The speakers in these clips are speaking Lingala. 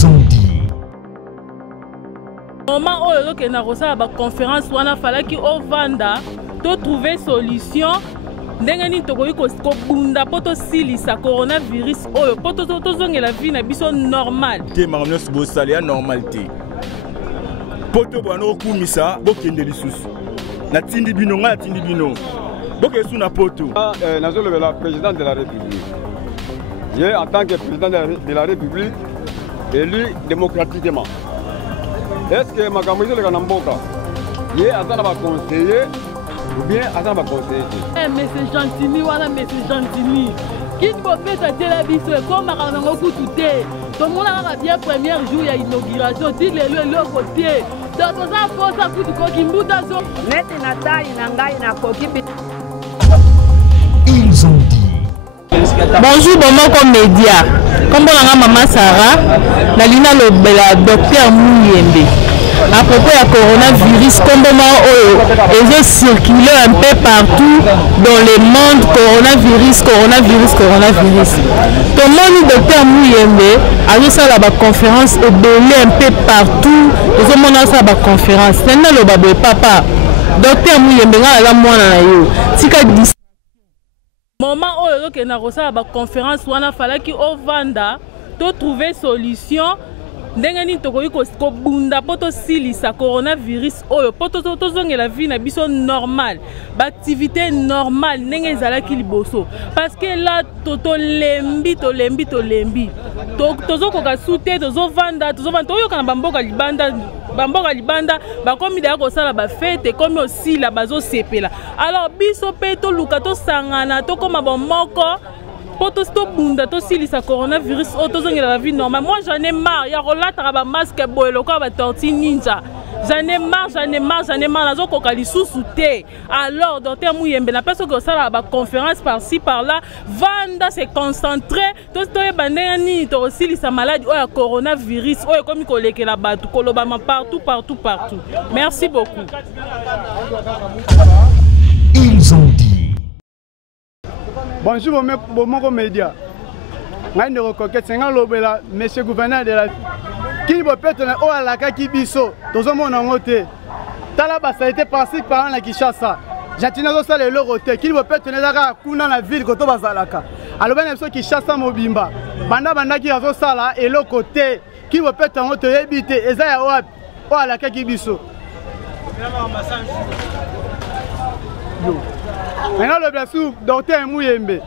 Ils ont dit. Moment où il y a une conférence, il fallait qu'il y trouver solution. Ndengani tokoyi ko bunda poto silisa coronavirus oyo poto tozongela vie na biso normal. Te marnos bo salia normalité. Poto bwana okumisa bokende lisusu. Na tindi bino nga tindi bino. Bokesu na poto. Nazo le président de la République. Je en tant que président de la République élu démocratiquement. Est-ce que Makamoïse le Kanamboka il est en train de conseiller ou bien en train de conseiller? Mais c'est gentil, voilà, mais c'est gentil. Qui peut faire la vie comme Marango Kouté? Tout le monde a bien premier jour, il y a inauguration, dit le côté. Donc ça faut ça pour tout qui m'bouta so. Net na taille na ngai na koki. Ils ont dit. Bonjour, bon comme média. Comme on a maman Sarah, la lina le docteur Mouyembe. À propos du coronavirus, comme ils ont circulé un peu partout dans le monde, coronavirus. Tout le monde, docteur Mouyembe, a eu ça la conférence et donné un peu partout. Ils ont montré ça la conférence. C'est le babé papa. Docteur Mouyembe, la moine na yo. Tika dis. Moment où il y a une conférence, il fallait qu'il y trouver solution. Ndengani tokoyi ko bunda poto silisa coronavirus oyo poto tozongela vie na biso normal ba activité normale ndenge ezalaki liboso parce que là to lembi tozokoka sute tozovanda toyoka na bamboka libanda bakomi daya kosala bafete komi osila bazosepela alors biso pe toluka tosangana tokoma bomoko poto bunda to silisa coronavirus otozongela la vie normale. Moi j'en ai marre, ya rolata ba masque boyelo ko ba torti ninja. J'en ai marre nazo kokali sous-souté. Alors docteur Mouyembe na personne que ça la conférence par-ci par-là, vanda se concentrer to bandeni to silisa maladie o ya coronavirus o comme kolekela batu kolobama partout. Merci beaucoup. Ils ont dit. Bonjour, mon média. Je suis monsieur gouverneur de la qui peut être à la Kakibiso, dans un monde en côté. Talaba, ça a été passé par un qui chasse ça. J'attends ça le loroté, qui peut être dans la ville de Bazalaka. Alors, ben, ceux qui chassent Mobimba. Banda qui a ça là et l'autre côté, qui peut être en côté éviter. Et ça, il y a la Kakibiso. Maintenant le blessure docteur Mouyembe.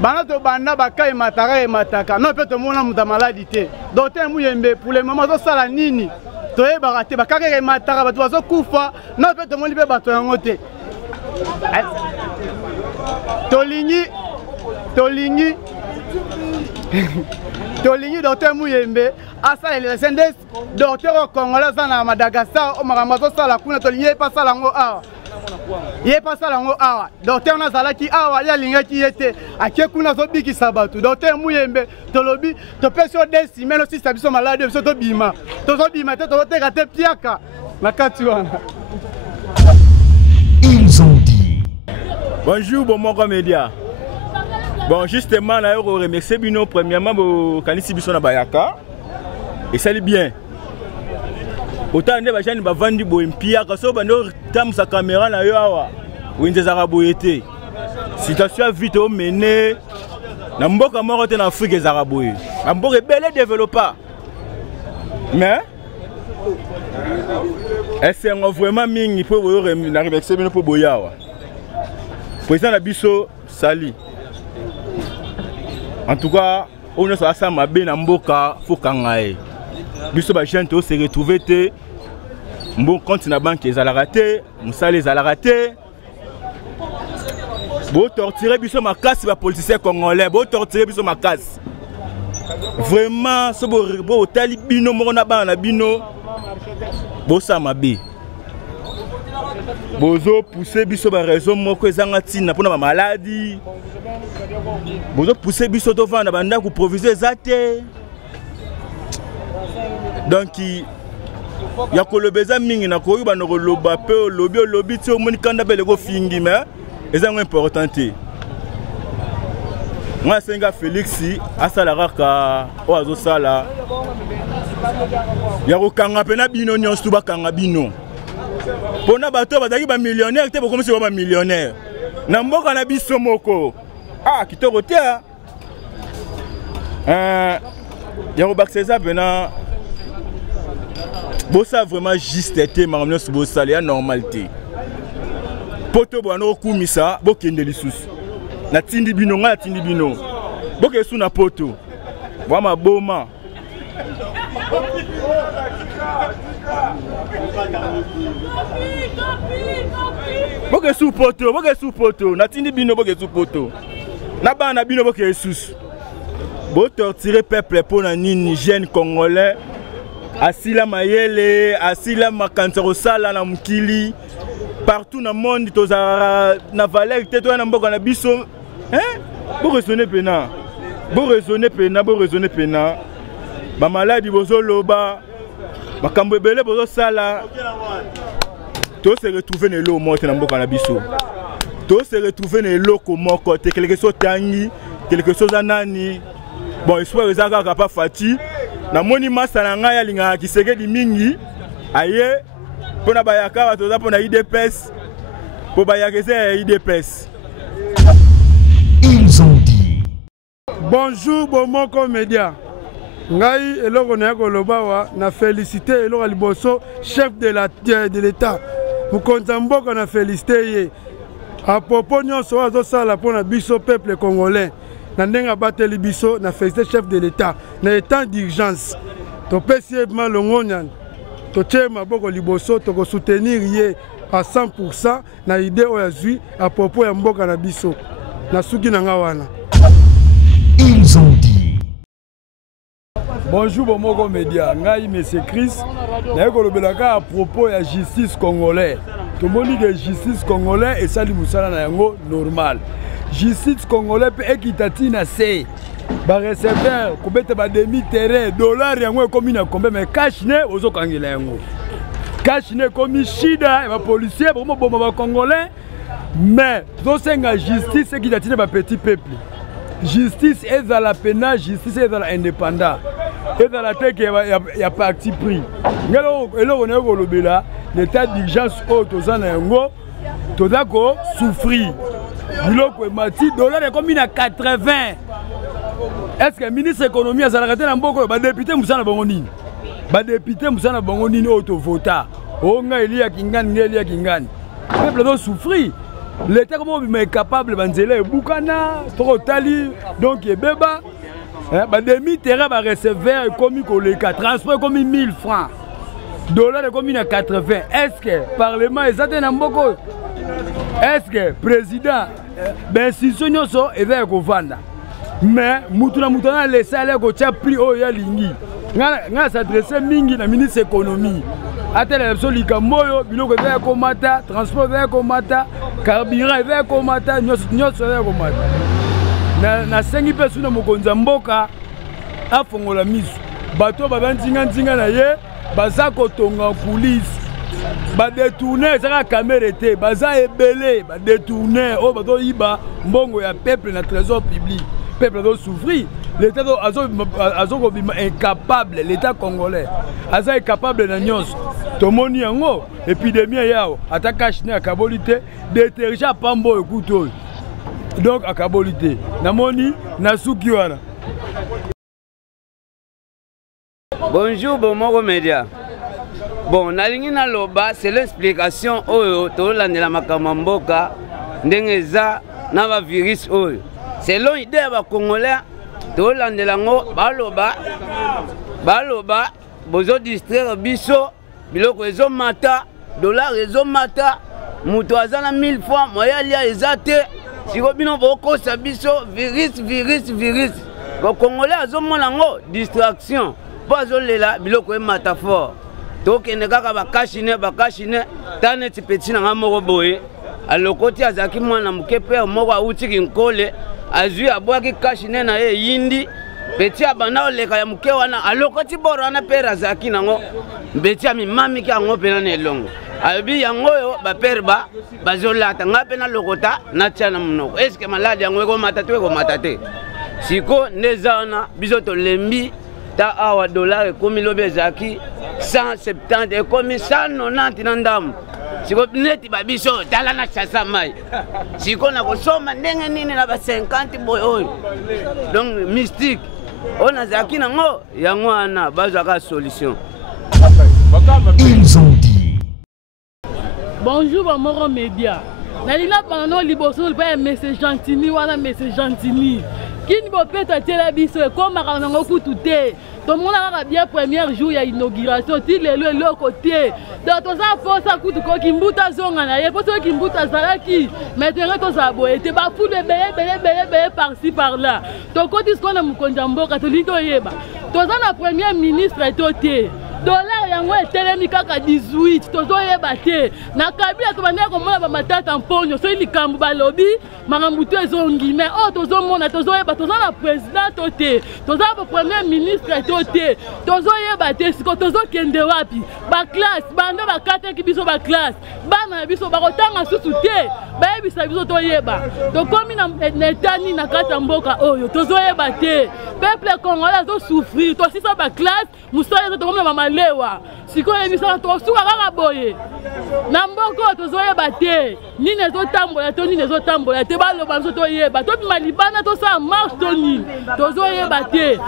Banato banda bakai matara et mataka. Non peut te mona muta maladie. Docteur Mouyembe pour le moment ça la nini. Toye baraté bakaka matara batu bazo kufa. Non peut te moni be bato yangote. Tolingi docteur Mouyembe asa les sendes docteur congolais na Madagascar o maramazo sala kuna tolingi pas sala ngo a. Il n'est pas ça là, docteur Nazalaki, il y a l'ingé qui était à Kekuna Zobiki Sabatu, docteur Mouyembe, Tolobi, tu peux sur des semaines aussi, ça sont malades, tu es bima, tu es bima, tu es raté piaka, la Katuana. Ils ont dit. Bonjour, bon mon média. Bon, justement, là, on remercie Bino, premièrement, pour Kanisi Bissona Bayaka, et ça allait bien. Autant de gens qui vendent du boimpia, quand on a sa caméra na yo awa, ou une des arabes été. Situation vite au mené, na mboka moro te na Afrique des arabes. Na mboka belle développa. Mais est-ce vraiment mingi pour n'arriver à se pour boyawa. Président la biso sali. En tout cas, on a ça ma be na mboka faut kangae. Biso ba gente se retrouver te bon compte na banque les a raté, Moussa les a raté. Bon torturer biso ma casse ba politicien congolais, bon torturer biso ma casse. Vraiment ce beau talibino mo na ba na bino. Bo sa mabe. Bozo pousser biso ba raison moko ezanga tina pona ba maladie. Bozo pousser biso to vanda banda ko proviser zate. Donc il y a que le besoin mingi na ko yuba no loba pe lobby ti o moni kanda bele go fingi mais ezanga important. Moi senga Félix asala kaka o azosala ya kokanga pena bino nyonso bakanga bino pona bato bazaki ba millionnaire te bokomisi ba millionnaire na mboka na biso moko kitoko te ya kobakisa pena bosa vraiment juste te makambo nyonso bosala ya normalité poto bwana okumisa bokende lisusu natindi bino nga natindi bino bokesu na poto bwama boma bokesu poto natindi bino bokesu poto na bana bino bokesusu bo torturer peuple pour na nini jeune congolais asila mayele asila makanza kosala na mukili partout dans le monde toza na valeur te to na mboka na biso bo raisonner pena ba maladi bozo loba makambo ebele bozo sala to se retrouver ne lo morte na mboka na biso to se retrouver ne lo ko moko te quelque chose tangi quelque chose anani bon espoir ezaka ka pa fati na moni masa na ngai alinga kiseke di mingi aye pona bayaka bato za pona IDPS po bayakese IDPS. Ils ont dit. Bonjour Bomoko Média. Ngai eloko na koloba na féliciter eloko liboso chef de l'État. Mukonza mboka na féliciter ye. A propos nyonso azosala pona biso peuple congolais. Na ndenga bateli biso na féliciter chef de l'État. Na état d'urgence. To pesi malongonyan. To tche maboko liboso to ko soutenir ye à 100% na idée oyazui à propos ya mboka na biso. Na suki na nga wana. Ils ont dit. Bonjour Bomoko Média, ngai monsieur Chris. Na kolobelaka à propos ya justice congolais. To moni que justice congolais et sali musala na yango normal. Justice congolais pe ekitati na se. Ba receveur kobete ba demi terrain dollar yango ekomi na kombe mais cash ne ozokangela yango. Cash ne komi shida ba policier bomo boma ba congolais mais zosenga justice ekitati na ba petit peuple. Justice ezala pena, justice ezala indépendant. Ezala teke ya parti pris. Ngelo eloko ne kolobela l'état d'urgence o tozana yango tozako souffrir. Biloko mati dollar ekomi na 80. Est-ce que le ministre de l'économie a arrêté dans beaucoup de députés Moussana Bangoni? Les députés Moussana Bangoni auto-vota. Oh, il y a Kingan, il y a Kingan. Le peuple doit souffrir. L'État est capable de faire Boukana, Tali, donc il y a Beba. Les demi-terrain va recevoir comme le transport comme 1000 francs. Dollar comme 80. Est-ce que le Parlement est dans beaucoup? Est-ce que le président, ben si ce n'est pas, il va vendre. Mais mutuna laissé aller ko tia prix o ya lingi nga s'adresser mingi na ministre économie atele so likamoyo biloko va komata transport va komata carburant va komata nyonso va komata na sengi pesu na mokonza mboka afongola misu bato babanzinga na ye baza kotonga police ba détourner ça caméra te baza ebele ba détourner o bato iba mbongo ya peuple na trésor public. Le peuple doit souffrir. L'État est incapable, l'État congolais est incapable de nyons. Tomoni yango épidémie yao attaque chine à kabolité détergent pambo écoute. Donc à kabolité. Namoni nasuki wana. Bonjour Bomoko Média. Bon, nalingi na loba c'est l'explication oyo to landela makamamboka ndengeza na ba virus oyo. Selon l'idée des Congolais, tout le monde baloba, bozo distraire biso, biloko ezo mata, dollar ezo mata, muto azana 1000 francs, moya lia ezate, siko bino boko sa biso, virus. Les Congolais azo monango distraction, pas azo lela biloko e mata fort. Donc il kaka bakashine, tane tipeti na ngamoko boye, alokoti azaki mwana muke père moko auti kinkole. Azui abwaki kashine na ye yindi beti abana oleka ya muke wana alokoti boro wana pere azaki nango beti amimami ki yango pena na elongo abi yango yo ba pere bazolata nga pena lokota na tia na munoko eske maladi yango eko mata te siko nezana biso to lembi ta awa dollar ekomi lobi ezaki 170 ekomi 190 na ndamu siko neti babiso tala na chasa mai siko na kosoma ndenge nini na ba 50 boy oyo donc mystique on azaki nango yango wana bazaka solution. Ils ont dit. Bonjour Bomoko Média. Nalila pendant liboso le père monsieur Gentini wana monsieur Gentini. Kini bopeta tela biso comme makango kututé. Tout le monde a bien premier jour ya inauguration ti le côté. Donc to ça force kutu ko kimbuta zonga na ye poto kimbuta zalaki. Maintenant to ça boye te ba fou de belé par-ci par-là. To ko dis ko na mukonja mboka to lito yeba. To ça na premier ministre toté. Dollar yango etelemi kaka 18 tozoyeba te na kabila tobandeka komona bamatata mponyo so likambo balobi makambo to ezongi mais oyo tozomona tozoyeba toza na président to te toza ba premier ministre to te tozoyeba te siko tozokende wapi baklasse bando bakataki biso baklasse bana na biso bakotanga susu te bayebisa biso toyeba tokomi na etani na kati ya mboka oyo tozoyeba te peuple congolais azosouffrir tosisa baklasse musala tokomona mama lewa sikoyo ebisaka tosuka kaka boye na mboko tozoyeba te nini ezotambola to nini ezotambola te baloba biso toyeba tobima libanda tosala marche to nini tozoyeba te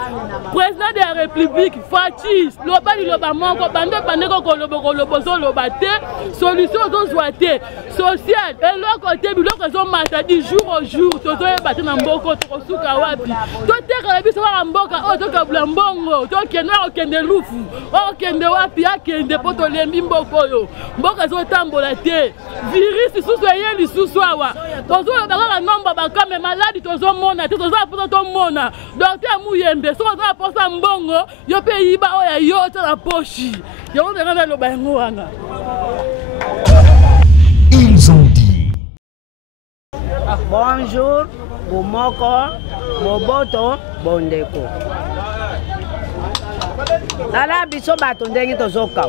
président de la république Fatis loba liloba moko bandeko kolobo ozoloba te solution ozozwa te social eloko te biloko ezomata du jour au jour tozoyeba te na mboko tokosuka wapi totekala biso kaka mboka oyo tokabula mbongo tokende lufu okende wapi akende po tolembi mboka oyo mboka ezotambola te virus lisusu eye lisusu awa tozoloba kaka nomba bakame maladi tozomona te tozala mposa tomona docteur Muyembe soki oza na mposa mbongo yo mpe yiba oyo yo tia na poshi yango ndenge naloba yango wana. Ils ont dit. Bonjour, Bomoko, Boboto, Bondeko. Tala biso bato ndenge tozoka.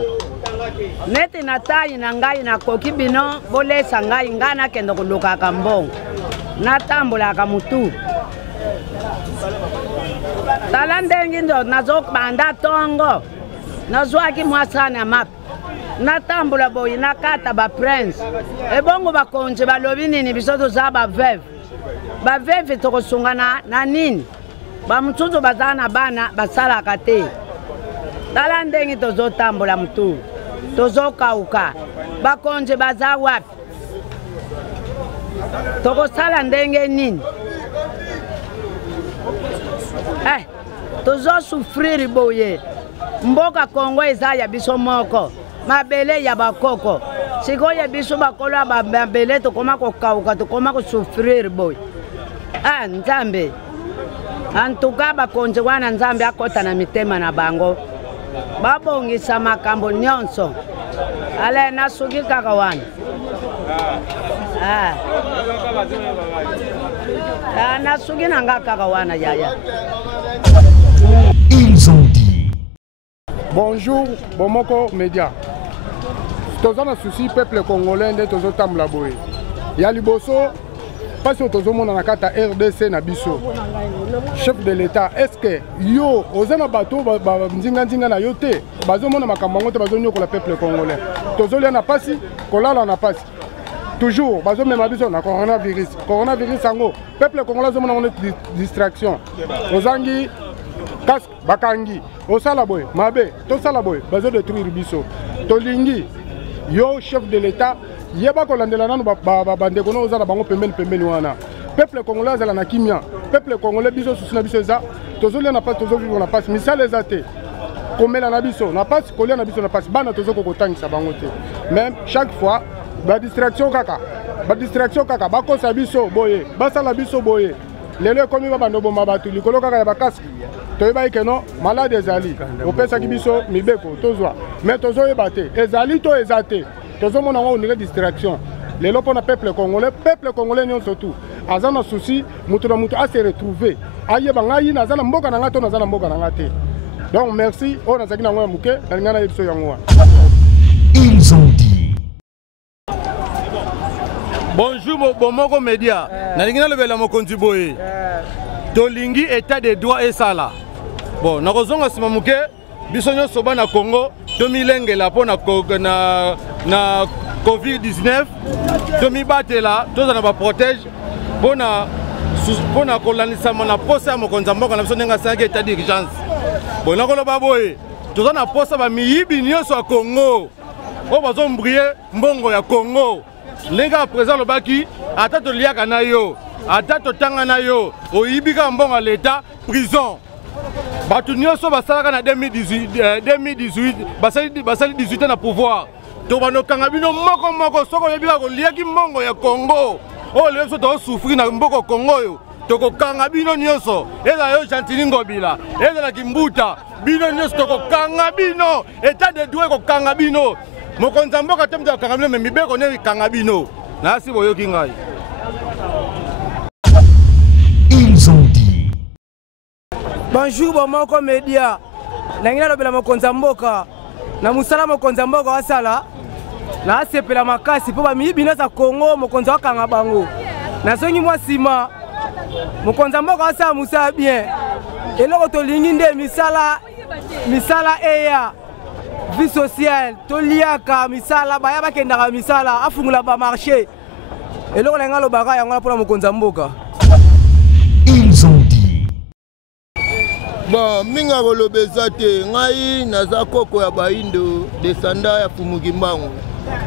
Neti na tayi na ngai na koki bino bolesa ngai ngana kendo kuluka kambongo. Natambola kamutu. Tala ndenge ndo nazokbanda tongo. Nazwaki mwasana map. Natambola boyi nakata ba prince. Ebongo bakonje balobi nini biso toza ba veuve. Ba veuve tokosungana na nini? Ba mutsuzo bazana bana basala kate. Tala ndenge tozotambola mutu. Tozokauka. Bakonje baza wapi? Tokosala ndenge nini? Tozo souffrir boye. Mboka Kongo eza ya biso moko. Mabele ya bakoko. Siko ya biso bakolo mabele tokoma kokauka tokoma ko souffrir boye. Nzambe. Antuka bakonje wana Nzambe akota na mitema na bango. Babongisa makambo nyonso. Ale nasuki kaka wana. Nasuki nanga kaka wana yaya. Ils ont dit. Bonjour, Bomoko Média. Toza na souci peuple congolais nde tozotambola boye. Ya liboso parce que tozomona na kata RDC na biso. Chef de l'État, est-ce que yo ozana bato nzinga na yo te bazomona makambo ngo te bazonyokola peuple congolais. Tozolia na pasi, kolala na pasi. Toujours bazomema biso na coronavirus. Coronavirus ango peuple congolais zomona ngone distraction. Ozangi casque bakangi osala boy mabe to sala boy bazo détruire biso tolingi yo chef de l'État yeba kolandela nanu bandeko no ozala bango pembeni wana peuple congolais azala na kimia peuple congolais biso susi na biso eza tozolia na passe tozovivre na passe misala eza te komela na biso na passe kolia na biso na passe bana tozokokotangisa bango te même chaque fois distraction kaka bakosa biso boye basala biso boye lelo ekomi babando boma bato likolo kaka ya bakasi toyeba ke no malade ezali opesaki biso mibeko tozwa mais tozoyeba te ezali to ezate tozomona ngo ndenge distraction lelo mpona peuple congolais nyonso tu aza na souci mutu na mutu ase retrouver ayeba ngai naza na mboka na nga to naza na mboka na nga te donc merci oyo nazalaki nango ya moke nalinga na ye biso yango wana. Ils ont dit. Bonjour Bomoko Média. Nalingi na lobela mokonzi boye. tolingi état de droit esala bon nakozonga sima muke biso nyonso bana Congo tomilengela mpo na COVID-19 tomibatela tozala baprotège mpona kolanisama na posa ya mokonzi ya mboka na biso ndenge asalaki état d'urgence bon nakoloba boye toza na posa bamiyibi nyonso ya Congo oyo bazombrie mbongo ya Congo ndenge aprésent alobaki ata toliaka na yo ata totanga na yo oyibika mbongo ya leta prison bato nyonso basalaka na 2018 basali 18 ans na pouvoir to banokanga bino moko soko oyebika koliaki mbongo ya Congo oyo lelo biso tozosufri na mboko Congo oyo tokokanga bino nyonso ezala yo Gentili Ngobila ezala Kimbuta bino nyonso tokokanga bino état de droit ekokanga bino mokonzi ya mboka te moto akanga bino me mibeko ne ekanga bino nasi boyoki ngai. Ils ont dit. Bonjour Bomoko Media. Nangina lobela mokonzi ya mboka na musala mokonzi ya mboka wasala na asepela makasi po bamiyibi za Congo mokonzi wakanga bango nazongi mwa sima mokonzi ya mboka wasala musala bien eloko tolingi nde misala eya vie sociale toliaka misala baya bakendaka misala afungula ba marché eloko na ngalo baka yango mpona mokonzi ya mboka. Ils ont dit. Bon, minga kolobeza te ngai naza koko ya baindo desanda ya Fumukimbangu.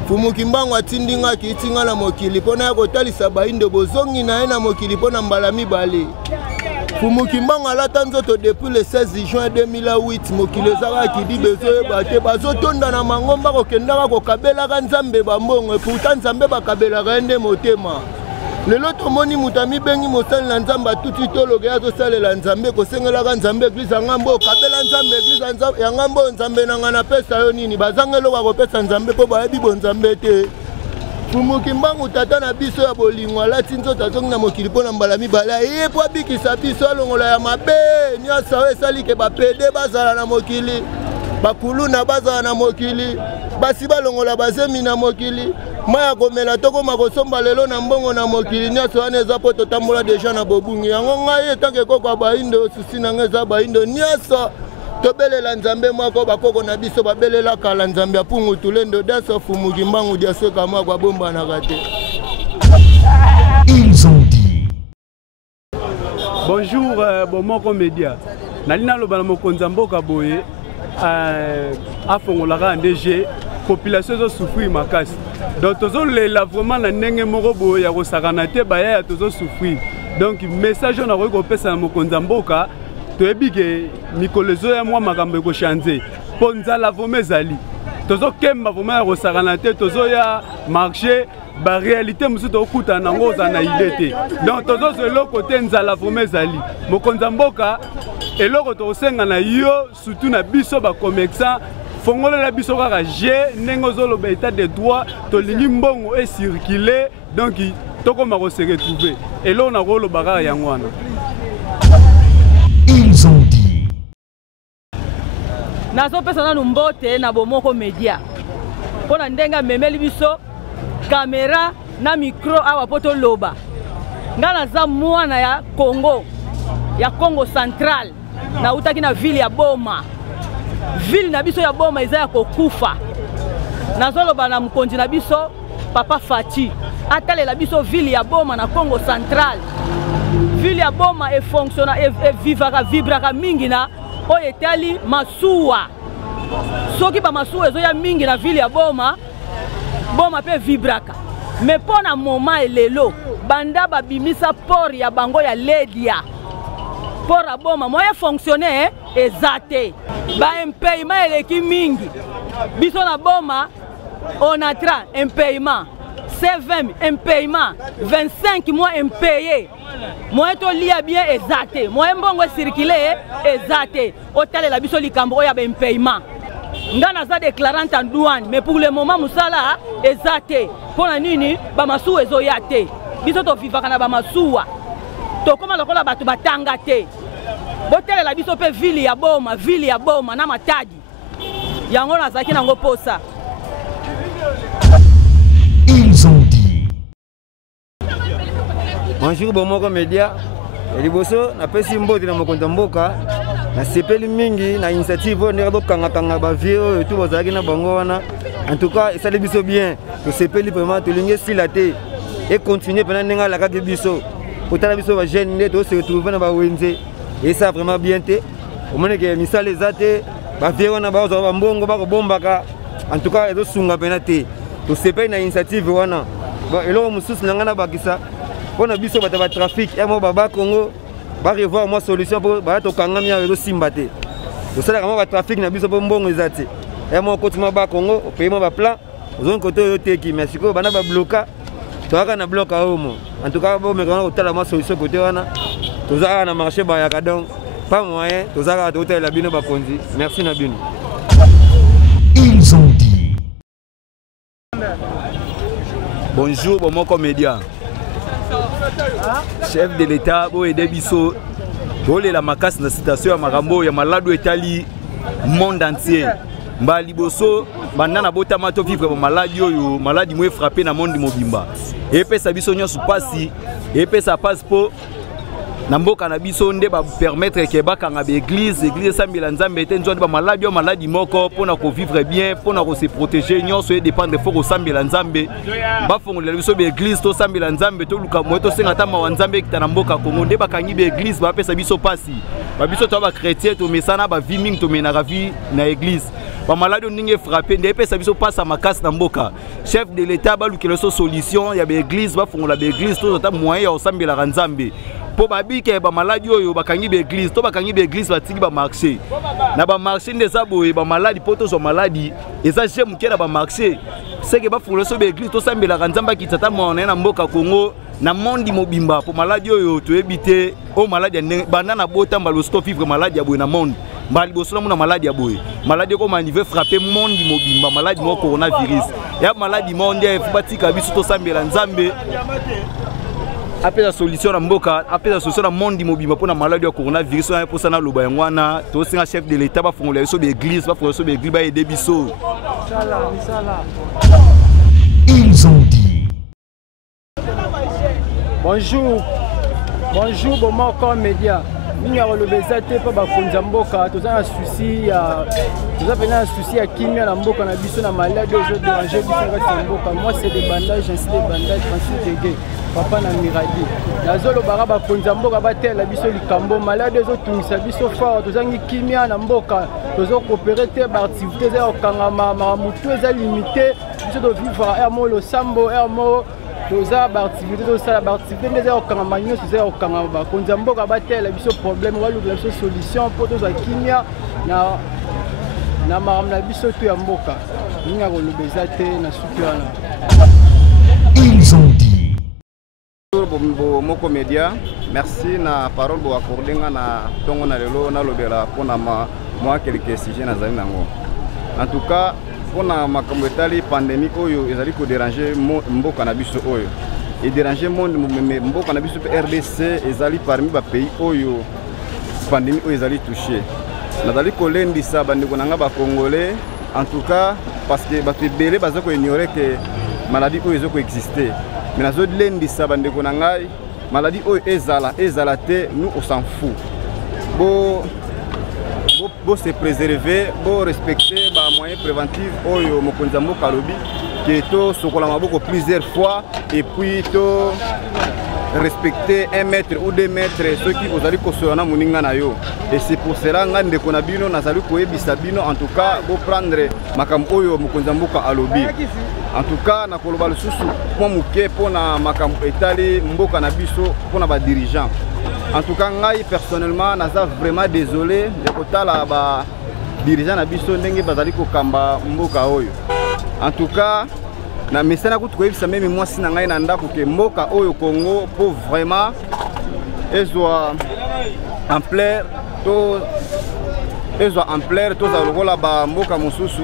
Fumukimbangu atindinga kitinga na mokili pona ya kotalisa baindo bozongi na ye na mokili pona mbala mibale. Fumukimbangu alata nzoto depuis le 16 juin 2008 mokili ezaka kidi bezoyeba te bazotonda na mangomba kokendaka kokabelaka nzambe bambongo et pourtant nzambe bakabelaka nde motema. Lelo tomoni mutami bengi mosali na nzambe tuti tologe azosalela nzambe kosengelaka nzambe eglise ya ngambo kabela nzambe eglise ya ngambo nzambe nanga na pesa yo nini bazangelo kwa kopesa nzambe po bayebi bo nzambe te. Fumukimbangu tata na biso ya bolingo alati nzoto azongi na mokili pona mbala mibale ye po abikisa biso alongola ya mabe nyonso oyo esalike bapede bazala na mokili bakuluna bazala na mokili basi balongola bazemi na mokili maya komela tokoma kosomba lelo na mbongo na mokili nyonso wana eza po totambola deja na bobungi yango ngai etanke koko baindo susi nanga eza baindo nyonso tobelela nzambe mwako bakoko na biso babelela kala nzambe ya pungu tulendo daso Fumukimbangu diasweka mwako abombanaka te. Ils ont dit. Bonjour Bomoko Media. Nalina lobala mokonzi ya mboka boye afongolaka ndege population zo souffrir makasi. Donc tozo lela vraiment na ndenge moko boye ya kosakana te baya ya tozo souffrir. Donc message on a ko pesa na mokonzi ya mboka toyebi ke mikolo ya mwa makambo ekochange po nzala vraimen ezali tozo kemba vraimen ya kosakana te tozo ya marché ba réalité mosusu tokutana nango oza na ile te donc tozo eloko te nzala vraimen ezali mokonzi ya mboka eloko tokosenga na yo surtout na biso bakomerçant fongolela biso kaka je ndenge ozoloba état de droit tolingi mbongo ecircule donc tokoma kose retrouver eloko na koloba kaka yango wana. Ils ont dit. Nazo pesa na mbote na Bomoko Media. Pona ndenga memeli biso caméra na micro awa poto loba. Ngana za mwana ya Congo Central na utaki na ville ya Boma. Ville na biso ya Boma eza ya kokufa. Nazo loba na mkonzi na biso Papa Fati. Atale la biso ville ya Boma na Congo Central. Ville ya Boma e fonctionna e vibraka mingi na o etali masuwa soki ba masuwa ezo ya mingi na ville ya Boma pe vibraka mais pona moment elelo banda babimisa port ya bango ya Ledia port ya Boma moya fonctionner ezate ba impayement eleki mingi biso na Boma on a tra impayement C20 impayement 25 mois impayé. Moi to lia bien exacté. Moi mbongo circuler exacté. Hôtel la biso likambo ya ben paiement. Ngana za déclarant en douane mais pour le moment musala exacté. Pona nini ba masu ezo yate. Biso to vivaka na ba masuwa. To koma lokola batu batanga te. Hôtel la biso pe ville ya Boma na Matadi. Yango na zaki nango posa. Ils ont dit. Bonjour Bomoko Media. liboso napesi mbote na mokonzi ya mboka nasepeli mingi na initiative oyo ndenge tokangakanga bavie oyo tu bazalaki na bango wana en tout cas esali biso bien tosepeli vraiment tolingi esila te econtinue mpena ndenge alakaki biso kotala biso bajeune nde tose retrouve na bawenze esa vraiment bien te omoneke misala eza te bavie wana bazwaka bambongo bakobombaka en tout cas ezosunga mpena te tosepeli na initiative wana eloko mosusu na ngai nabakisa mpona biso bato ya batrafic yamo baba Congo barevoir mwa solution mpo baya tokangami awa ezosimba te tosalaka mwa batrafic na biso mpo mbongo eza te yamo okoti mwa ba Congo opeye mwa baplan ozongi kote oyo teki mais sikoyo bana babloka tozalaka na bloc aomo en tout cas bomeka wana kotala mwa solution kote wana tozalaka na marché bayaka donc pas moyen tozalaka tokotalela bino bakonzi merci na bino. Ils ont dit. Bonjour Bomoko Média. Chef de l'État bo aider biso tole la makasi na citation ya makambo ya malado etali monde entier mba liboso banda na botama to vivre ba maladie oyo maladie mo frappé na monde mobimba epesa biso nyonso pasi epesa passeport na mboka na biso nde ba permettre ke bakanga ba église sambela nzambe te nzo ba maladie moko pona ko vivre bien pona ko se protéger nyonso e dépendre fo ko sambela nzambe ba fongolela biso ba église to sambela nzambe to luka moto senga ta ma nzambe kita na mboka Kongo nde bakangi ba église ba pesa biso pasi ba biso to ba chrétien to mesana ba vie mingi to mena ravi na église ba maladie ninge frappé nde pesa biso pasa makasi na mboka chef de l'état ba lukela so solution ya ba église ba fongola ba église to ta moyen ya sambela nzambe po babike ba maladie oyo bakangi ba église to bakangi ba église batiki ba marché na ba marché ndeza boye ba maladie poto zo maladie eza je mukela ba marché seke ba fongola so ba église to sambela nzamba kitata mona na mboka Kongo na mondi mobimba po maladie oyo to ebite o maladie banda na bota mbalosto vivre maladie boye na monde mbali boso na maladie boye maladie ko manive frapper mondi mobimba maladie mo coronavirus ya maladie monde batika biso to sambela nzambe apela solution na mboka apela solution na mondi mobimba pona maladie ya coronavirus na posa na loba yangwana to singa chef de l'état ba fongola biso be église ba fongola biso be église ba aider biso. Ils ont dit. Bonjour Bomoko Média. Minga kolobeza te pa bakonza mboka toza na souci ya toza pena souci ya kimia na mboka na biso na maladie ozo déranger biso na mboka. Moi c'est des bandages, ainsi des bandages Francis Dege papa na Miradi nazolo bara bakonza mboka batela biso likambo maladie ozo tumisa biso fort tozangi kimia na mboka tozo coopérer te ba activité za okangama mutu eza limité biso do vivre à molo sambo à mo toza ba activité to sala ba activité ndeza okangama nyonso za okangama bakonza mboka batela biso problème walukela biso solution po toza kimia na maram na biso to ya mboka ninga kolobeza te na suki wana. Ils ont dit. Bomoko Média, merci na parole bo accordé na tongo na lelo na lobela pona moi quelques sujets na zali nango. En tout cas, pona makambo etali pandémie oyo ezali ko déranger mboka na biso oyo. Et déranger monde mboka na biso RDC ezali parmi ba pays oyo pandémie oyo ezali touché. Nazali ko lendisa bandeko nanga ba congolais en tout cas parce que ba tebele bazako ignorer que maladie oyo ezoko exister. Mais nazo lendisa bandeko na ngai maladie oyo ezala te nous on s'en fout. Bo se préserver, bo respecter ba moyens préventifs oyo mokonzi ya mboka lobi que to sokola maboko plusieurs fois et puis to respecter 1 mètre ou 2 mètres ceux qui ozali kosoana moninga na yo. Et c'est pour cela nga ndeko na bino nazali koyebisa bino en tout cas bo prendre makambo oyo mokonzi ya mboka alobi. En tout cas na koloba lisusu mwa muke pona makambo etali mboka na biso pona ba dirigeant. En tout cas ngai personnellement naza vraiment désolé de kotala ba dirigeant na biso ndenge bazali kokamba mboka oyo. En tout cas na mesana ko tukoyebisa meme mwasi na ngai na ndako ke mboka oyo Congo pour vraiment ezwa ampleur to za lokola ba mboka mosusu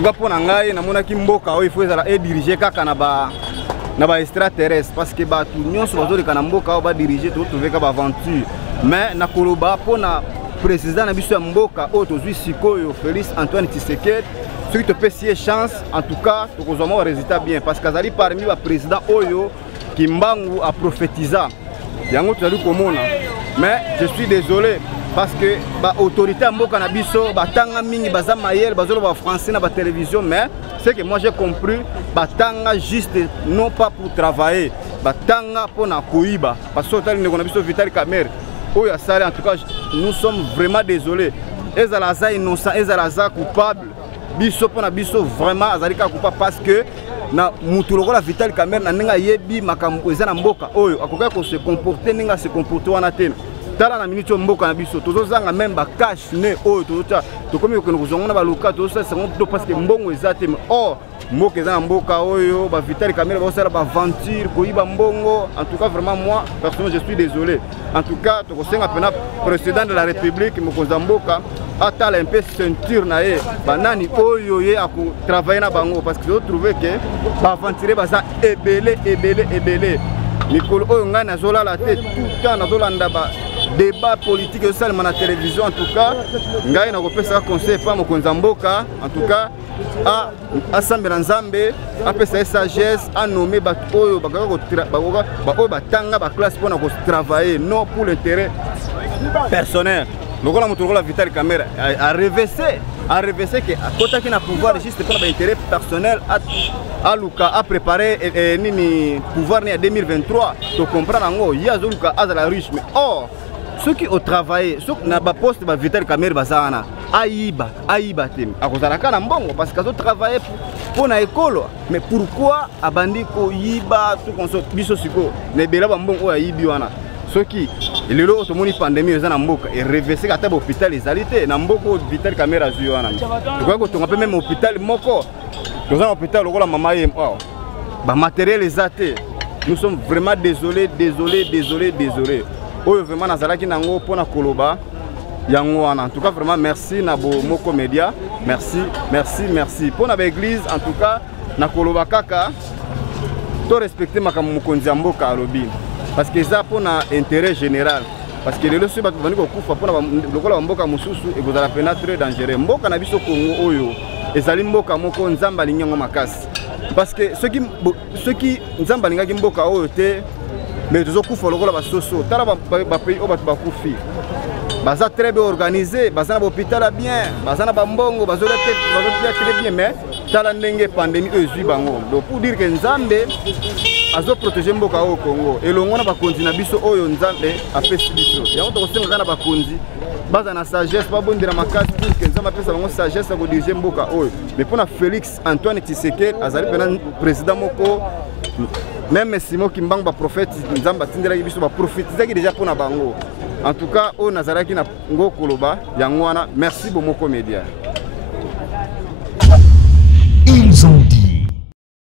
nga pona ngai namonaki mboka oyo faut ezala diriger kaka na ba extraterrestre parce que ba tout nyonso bazoleka na mboka oyo ba diriger to trouver ka ba aventure mais na koloba pona président na biso ya mboka oyo tozwi sikoyo Félix Antoine Tshisekedi ce qui te peut si chance en tout cas to kozoma un résultat bien parce que azali parmi ba président oyo Kimbangu a prophétisé yango tozali komona. Mais je suis désolé parce que l'autorité en Mboka Nabiso, batanga mingi baza mayel, bazolo ba français na ba télévision, mais c'est que moi j'ai compris, batanga juste non pas pour travailler, batanga pour na koiba, parce que tali ngona biso Vital Kamerhe. Oh ya sale, en tout cas nous sommes vraiment désolés. Ezalaza innocent, ezalaza coupable. Biso pour na biso vraiment azalika coupable parce que na mutu lokola Vital Kamerhe na ninga yebi makambo eza na mboka oyo akoka ko se comporter ninga se comporter wana te. Tala na minute mboka na biso tozozanga même ba cash ne oyo tozota tokomi ko kozongona ba luka tozosa seconde parce que mbongo ezate oh mboka eza na mboka oyo ba Vital Kamerhe ba osala ba aventure koyiba mbongo. En tout cas vraiment moi personnellement je suis désolé. En tout cas tokosenga pena président de la République mokonza mboka atala un peu ceinture na ye banani oyo ye ako travailler na bango parce que je trouve que ba aventure baza ebele mikolo oyo ngai nazolala te tout temps nazolanda ba débat politique au sein de la télévision. En tout cas ngai nakopesa conseil pa mokonza mboka en tout cas à sambela nzambe apesa sagesse à nommer ba oyo ba batanga ba classe pour na ko travailler non pour l'intérêt personnel. Donc la moto la Vital Kamerhe a revêché que à côté qui n'a pouvoir juste pour l'intérêt personnel à Luka a préparé nini pouvoir en 2023 to comprendre ngo ya Luka a la riche mais or ceux qui ont travaillé ceux qui n'a pas poste ba Vital Kamerhe bazana aiba tem a kozala kana mbongo parce qu'ils ont travaillé pour na école mais pourquoi abandi ko yiba tout qu'on biso siko ne bela ba mbongo ya yibi wana ceux qui le lot automoni pandémie eza na mboka et revêché kata ba hôpital ezalité na mboko Vital Kamerhe azui wana je crois que to ngape même hôpital moko dans un hôpital lokola mama ye ba matériel ezate. Nous sommes vraiment désolés oyo vraiment nazalaki nango pona koloba yango wana. En tout cas vraiment merci na Bomoko Media, merci pona ba église. En tout cas na koloba kaka to respecter makambo mokonzi ya mboka alobi parce que ça pour un intérêt général parce que les leçons bato bani ko kufa pour lokola mboka mususu et vous allez peine très dangereux mboka na biso Congo oyo ezali mboka moko nzamba linyango makasi parce que ceux qui nzamba lingaki mboka oyo te mais tozo kufa lokola basoso tala ba pays o bato bakufi baza très bien organisé baza na hôpital bien baza na bambongo bazo très bien mais tala ndenge pandémie ezui bango donc pour dire que nzambe azo protéger mboka au Congo et longo na bakonzi na biso oyo nzambe apesi biso yango tokosenga na bakonzi baza na sagesse ba bondira makasi pour que nzambe apesa bango sagesse ko diriger mboka oyo mais pour na Félix Antoine Tshisekedi azali pena président moko même Simon Kimbangu ba prophète nzambe tindela biso ba prophétiser déjà pour na bango. En tout cas on nazaraki na ngo koloba yango wana merci Bomoko Media.